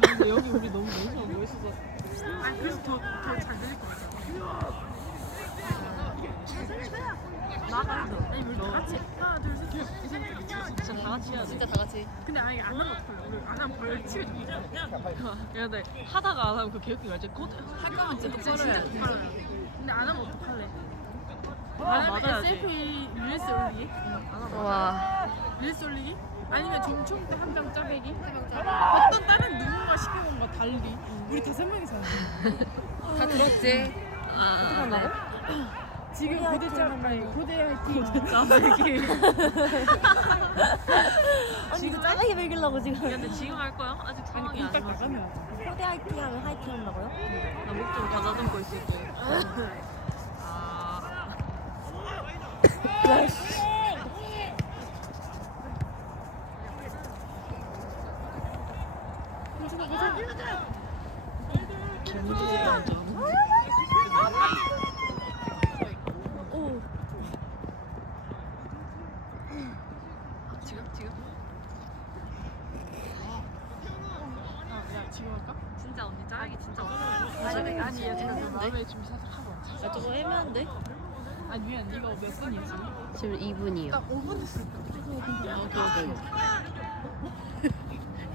근데 여기 우리 너무 너무 멋있어서. 아니 그래서 더더 잘 같이 해야 돼. 진짜 다 같이. 근데 아니 안 하면 어떡해? 우리 안 하면 벌 치게 좀. 야, 근 하다가 안 하면 그 개웃긴 거 알지? 곧 할 거면 진짜 똑바로 해야 돼. 근데 안 하면 어떡할래? 아, 안 하면 맞아야지. SFA 릴스 올리기? 와. 릴스 올리기? 아니면 중총 때 한 장 짜배기? 어떤 다른 누군가 시켜온 거 달리 우리 다섯 명이서 하는 거야. 다 들었지? 어떻게 한다고? 지금 고대 짜 아니 고대 짜배기. 아니 이거 짜증이 먹이려고 야, 지금 근데 지금 할 거야? 아직 상황이 아니 안. 나가면 하자. 코디 화이팅 하면 화이팅 한다고요? 나목좀 가다듬고 있을게. 아. 오 지금? 지금? 야 지금 할까? 짜기 진짜. 아니 아니 얘 제가 그 마음의 준비 살짝 하고. 나 저거 애매한데? 아니 미안 이거 몇 분이지? 지금 2분이요. 딱 5분 했을까? 아, 그러게.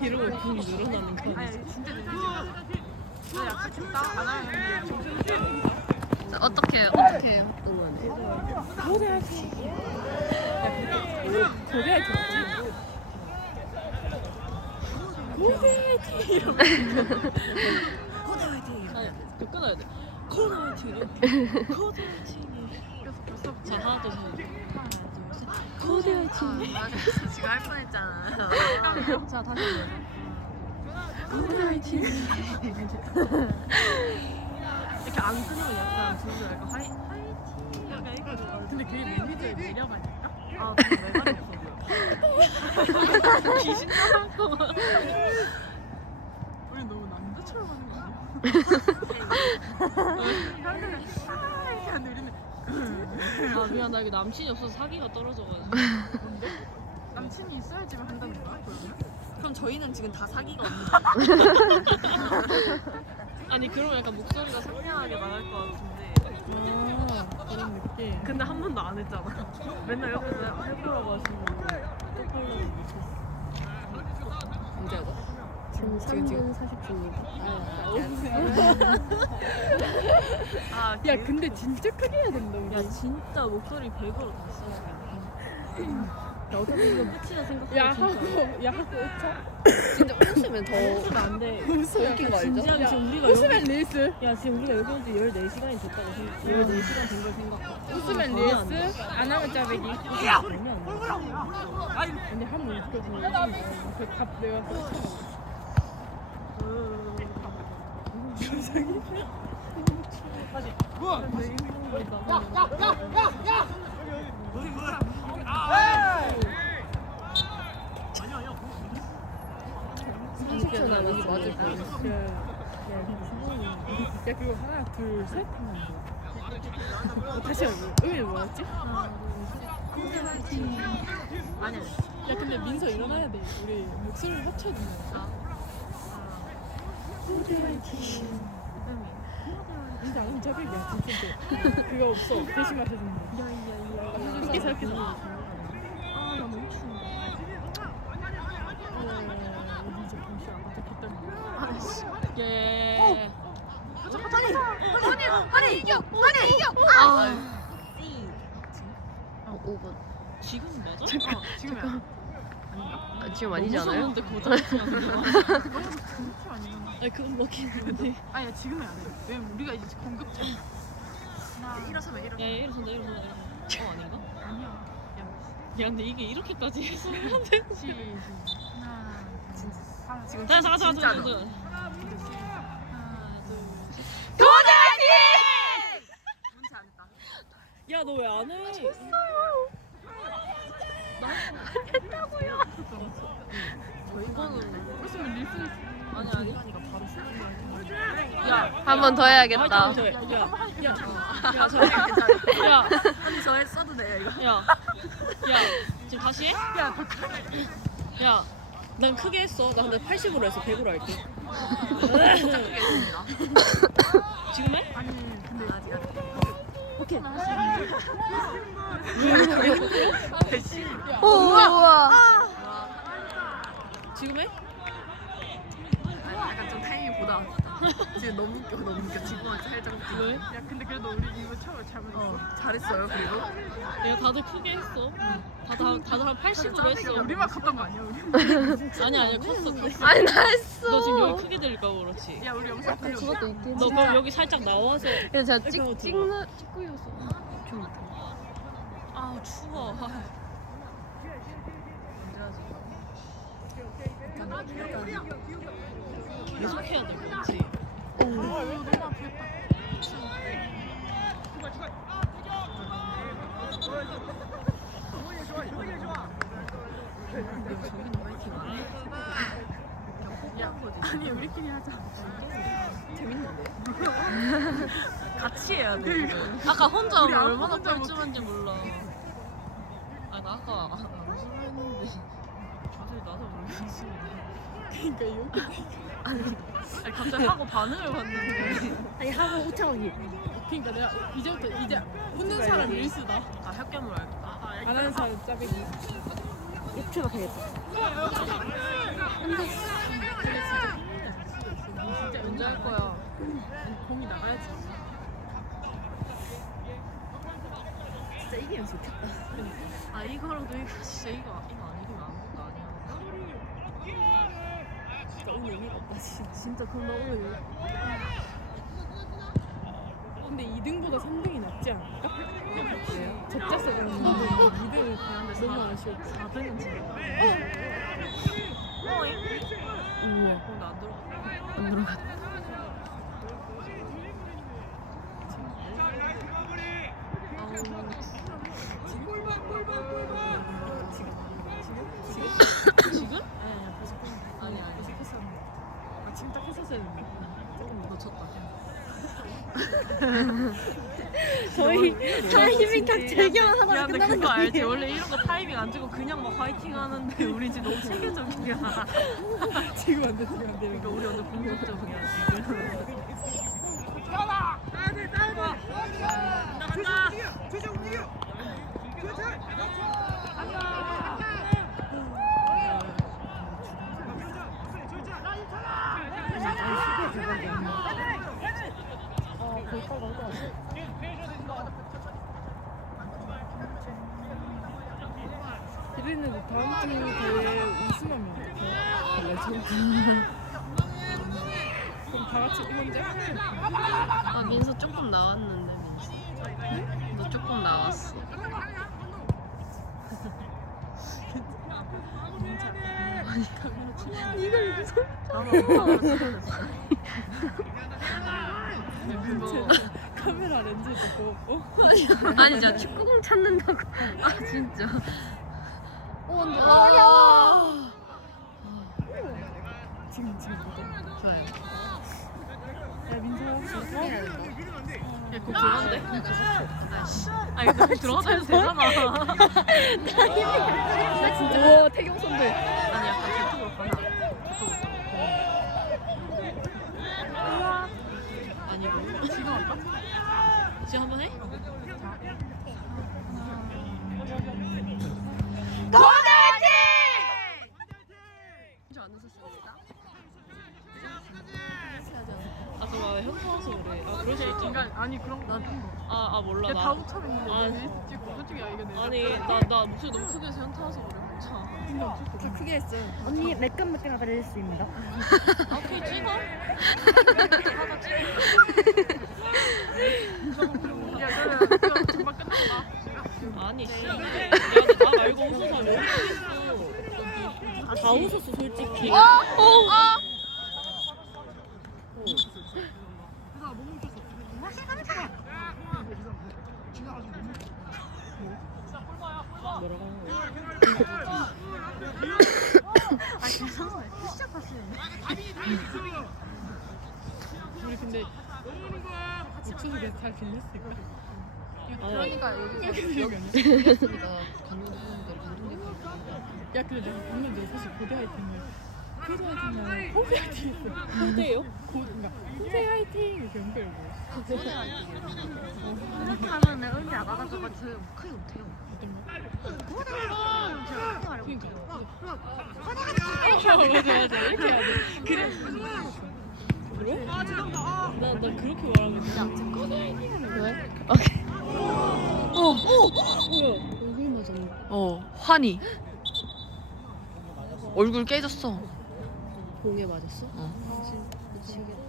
이러고 분이 늘어나는 거 아니 진짜 마. 나 약속했다 안 하면 어떻게 어떻게 응원해? 고대 화이팅. 고대 화이팅 맞지? 고대 화이팅 이러면 아니, 그 끊어야 돼. 코드 화이팅. 코드 화이팅. 벌써부터 자, 하나, 둘, 셋. 코디 화이팅 맞아. 지금 할 뻔했잖아. 자, 다시 해. 고대 화이팅. 이렇게 안 끊으면 약간 진짜 약간 화이팅. 근데 그게 매니저의 매력 아닐까? 아, 없어 보여. 귀신 봐. 우리 너무 남자처럼 하는 거 아니야? 사람들이 아 이렇게 아, 미안. 나 여기 남친이 없어서 사기가 떨어져가지고. 남친이 있어야지 만 한다는 거야 그러면? 그럼 저희는 지금 다 사기가 없는. 아니, 그러면 약간 목소리가 상냥하게 나갈 것 같은데. 아 그런 느낌 근데 한 번도 안 했잖아. 맨날 옆에서 해보라고 하시는 거. 쪽팔려서 못했어. 언제 하고? 지금 지금, 지금. 3분 40분이고 아, 야 근데 진짜 크게 해야 된다 우리 야 진짜 목소리 100으로 다 써. 나 어차피 이거 끝이라 생각하고 야 하고 야 하고 웃자. 근데 웃으면 더 웃으면 안 돼. 웃으면 웃긴 거 알죠? 진지하게 지금 우리가 웃으면 릴스. 여- 야 지금 우리가 여기 온지 14시간이 됐다고 생각 14시간 된 걸 생각해 웃으면 릴스. 안 하면 짜배기. 얼마나 근데 한번 웃겨주는 그밥 내가 갑자기? 다시. 야, 야, 야, 야, 야! 야, 그거 하나, 둘, 셋 다시 하고. 의미 뭐였지? 아니야. 야 근데 민서 일어나야 돼. 우리 목소리를 합쳐야 된다. 민서 안 오면 자백이야 진짜. 그거 없어. 대신 마셔준다. 이렇게 생각해 어, 5분. 지금 맞아? 어, 지금 아, 지금 아니지 않아요? 무서운데 고장났지 않나? 그렇게 아니면. 아니 그건 먹히는데. 아야 지금은 안 돼. 왜냐면 우리가 이제 공급자. 일어서면 일어서. 야얘 이러선다 이러선다 이러선다. 어 아닌가? 아니야. 야 근데 이게 이렇게까지 해서 돼? 시 하나 진짜 하나 지금 자 잠깐 잠깐 잠깐 진짜로. 잠깐. 하나 둘 셋. 문제 안 했다. 야 너 왜 안 해? 나 그랬으면 릴스 아니 아니. 한번 더 해야겠다. 야, 야, 야, 저, 야, 아니 저 써도 돼요 이거. 야, 야, 지금 다시 해? 야, 야, 난 크게 했어. 나 근데 80으로 해서 100으로 할게. 진짜 크게 했습니다. 지금 해? 아니 근데 아직 안. 오, 우와. 지금 해? 약간 좀 타이밍 보다. 지금 너무 웃겨 너무 웃겨 지금은 살짝 웃겨. 왜? 야 근데 그래도 우리 이거 처음에 잘못했어 어 잘했어요 그리고. 내가 다들 크게 했어. 다들 다들 한 80으로 했어. 우리만 컸던 거 아니야 우리? 아니 아니야 컸어 컸어. 아니, 나 했어. 너 지금 여기 크게 들릴까 봐 그렇지. 야 우리 영상 돌려 저것도 있긴 너 그럼 여기 살짝 나와서. 근데 제가 찍, 찍는, 찍고 있었어. 아 추워. 계속 해야 돼, 그렇지? 아 아니 우리끼리 하자 같이 해야 돼. 이거. 아까 혼자 우리 아무 얼마나 혼자 뻘쭘한지 몰라. 아, 나 아까 무슨 했는데 자세히 나서 모르겠습니다. 그러니까 이렇게 아니 갑자기 하고 반응을 봤는데 아니 하고 호창하기. 그러니까 내가 이제부터 이제 웃는 사람 릴스다 아 혓깸물 알겠다. 안 하는 사람 짜배기 육초가 되겠다. 언제 할 거야? 공이 나가야지 진짜 이기면 좋겠다. 아 이거라도 이거 진짜 이거 이거 아니면 아무것도 아니야. 오늘 의미가 없다 진짜. 진짜 그럼 나 오늘 근데 2등보다 3등이 낫지 않을까? 적자 세는 2등은 그냥 너무 아쉬워 4등은 진짜. 어잉? 우와. 근데 안 들어. 안들어가. 지금? 아니 아니. 아침 딱 했었어야 했는데 조금 놓쳤다. 저희 딱 재기만 하고 야, 근데 끝나는 그거 거 알지? 아니에요? 원래 이런 거 타이밍 안 주고 그냥 막 화이팅 하는데 우리 지금 너무 체계적이야. 지금 안 돼 지금 안 돼. 그러니까 우리 완전 공격적이야 지금. 이랬는데 다 음 주 대회 우승하면 어떡해 그럼 다 같이 응원제? 아, 민서 조금 나왔는데, 민서. 너 조금 나왔어. 그거 카메라 렌즈 듣고 어? 아니, 저 축구공 찾는다고. 아, 진짜. 지금 지금 보자 좋아요. 야 민서야 어? 야, 그거 들어간대? 아이씨. 아니, 그거 들어가도 해도 되잖아. 우와 태경 선배. 아니, 약간 저쪽으로 가나? 저쪽으로. 아니고. 지금 할까? 지금 한번 해? 저안 웃었습니다. 아, 그거 왜 현타 와서 그래. 아, 그럴 수 있지. 인간 아니 그런 거 아, 아, 몰라. 야다 나. 웃쳤는데 아. 왜 릴스 찍고 솔직히 야 이거 내 아니, 나, 나 목소리 너무 크게 해서 현타 와서 그래. 다 크게 했어 언니 매끈매끈하다 릴스입니다. 아, 오케이, 찍어. 하나 찍어. 야 그러면 이거 정말 끝났다 아니, 씨. 야, 근데 나 말고 웃어서 왜 웃겠어. 다 웃었어, 솔직히. 뭐라고 아 죄송해요. 시작하시네. 우리 근데 우측에서 잘 지냈을까? 그러니까. 그러니까 감독 감독 야 근데 내가 봤는데 사실 고대 하이팅이랑 호세 하이팅 했어. 호대요? 고 그러니까 호세 하이팅 이렇게 연결을 뭐 어, 어. 어, 환희. 얼굴 깨졌어. 봉에 맞았어? 어. 미치겠다.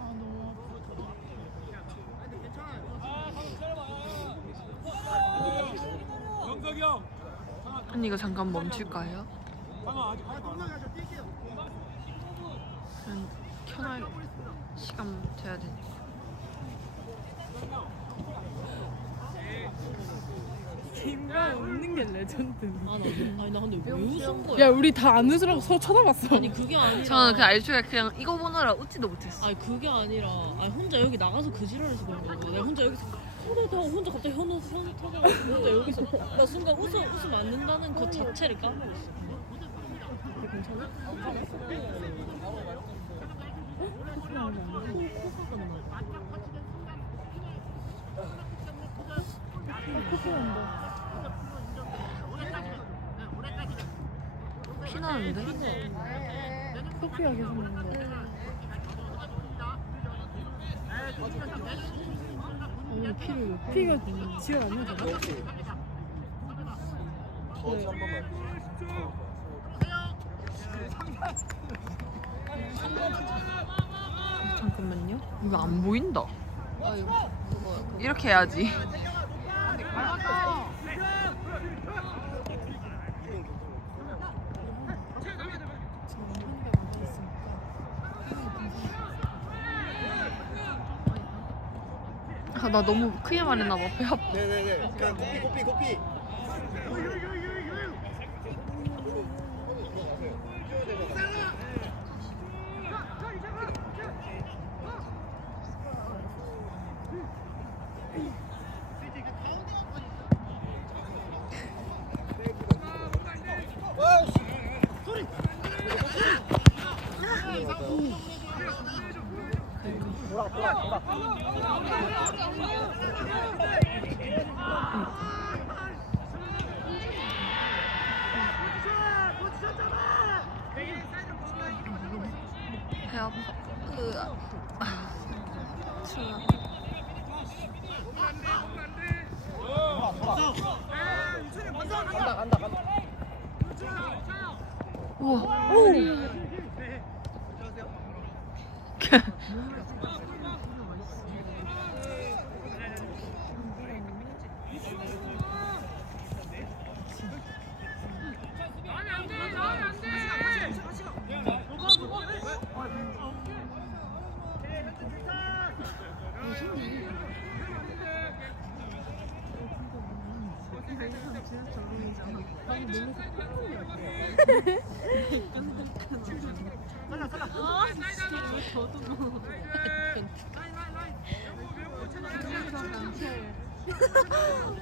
아 너무 아파. 언니 이거 잠깐 멈출까요? 음, 켜놔야 시간 돼야 되니까. 없는 게 레전드. 아, 나, 아니, 나 근데 왜 웃은 거야? 야 우리 다 안 웃으라고 서로 쳐다봤어. 아니, 그게 아니라. 저는 그 알초에 그냥 이거 보느라 웃지도 못했어. 아니, 그게 아니라. 아니, 혼자 여기 나가서 그 지랄해서 그런 거고. 내가 혼자 여기서. 혼자, 혼자 갑자기 현우, 현우 터져가지고 혼자 여기서. 나 순간 웃음, 웃음 안 는다는 그 자체를 까먹었어. 괜찮아? 피나는데? 커피가 계속. 아니, 피를 왜 피가 지혈 안 나잖아. 잠깐만요. 이거 안 보인다. 이렇게 해야지. 나 너무 크게 말했나 봐. 배 아파. 네네네. 그냥 코피 코피 코피. 간다 간다 간다. 우와.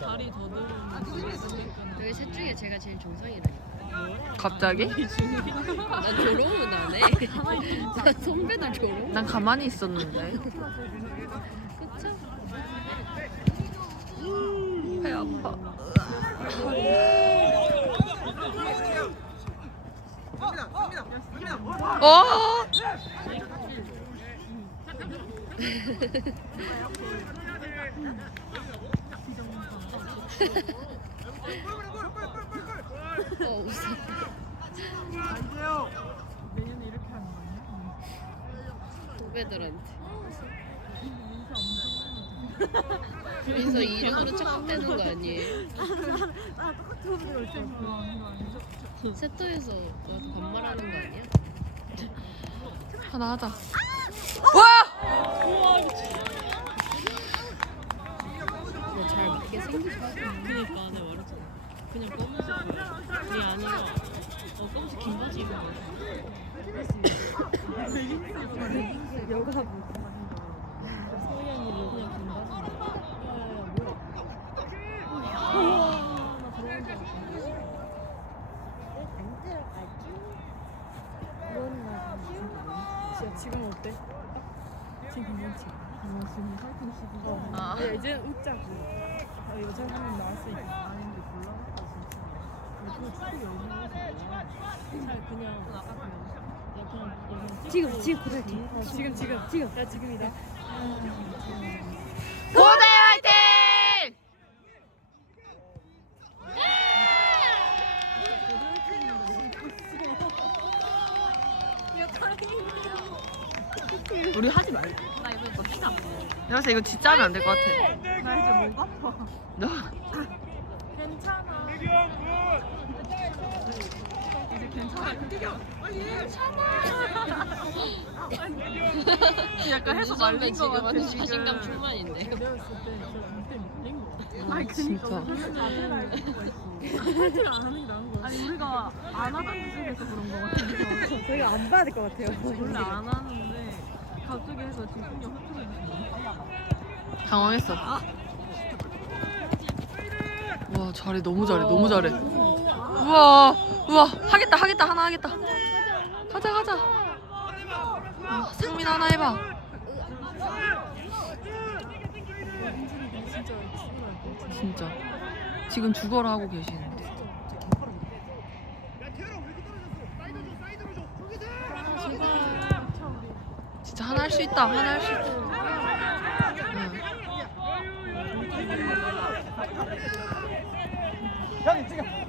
다리 더 들으면. 여기 셋 중에 제가 제일 정상이라니까. 갑자기? 난 조롱은 안 해. 나 선배들 조롱. 난 가만히 있었는데. 그쵸? 배 아파. 어! 어, 웃어. 내년에 이렇게 하는 거 아니야? 후배들한테. 민서 이름으로 착각되는 거 아니에요? 세터에서 와서 반말하는 거 아니야? 하나 하자. 맞게 생기셨어. 그니까 내가 말했잖아. 그냥 검은색 아니라 어 검은색 긴 바지 입은 거. 서희언니도 그냥 긴 바지. 야야야 뭐야? 우와 나 들어온 줄 알았어. 진짜 지금 어때? 지금 괜찮지? 나 지금 살짝 싶어. 아. 야, 이제 웃자고. 아, 여자 한명 나왔으니까. 아닌데 골라봤다 진짜. 근데 그 축구 영상에서 잘 그냥 야 그냥 그냥 지금 지금 지금 지금 지금 야 지금이다. 고대 화이팅! 우리 하지 말자. 나 이번에 너 피가 때 이거 진짜 하면 안 될 것 같아. 나 이제 목 아파. 너 괜찮아. 이제 괜찮아. 약간 해서 말린 거 지금 같아. 완전 지금. 자신감 충만인데. 거 같아. 아니 진짜. 안 하는 게 나은 거야. 아니 우리가 안 하던 중에서 그런 거 같아요. 저희가 안 봐야 될 것 같아요. 원래 안 하는데 갑자기 해서 집중력 흐트러졌어요. 당황했어. 와 잘해 너무 잘해 너무 잘해. 우와 우와 하겠다 하겠다 하나 하겠다. 가자 가자. 아, 상민 하나 해봐. 진짜 지금 죽어라 하고 계시는데. 진짜 하나 할 수 있다 하나 할 수 있다. 형이 지금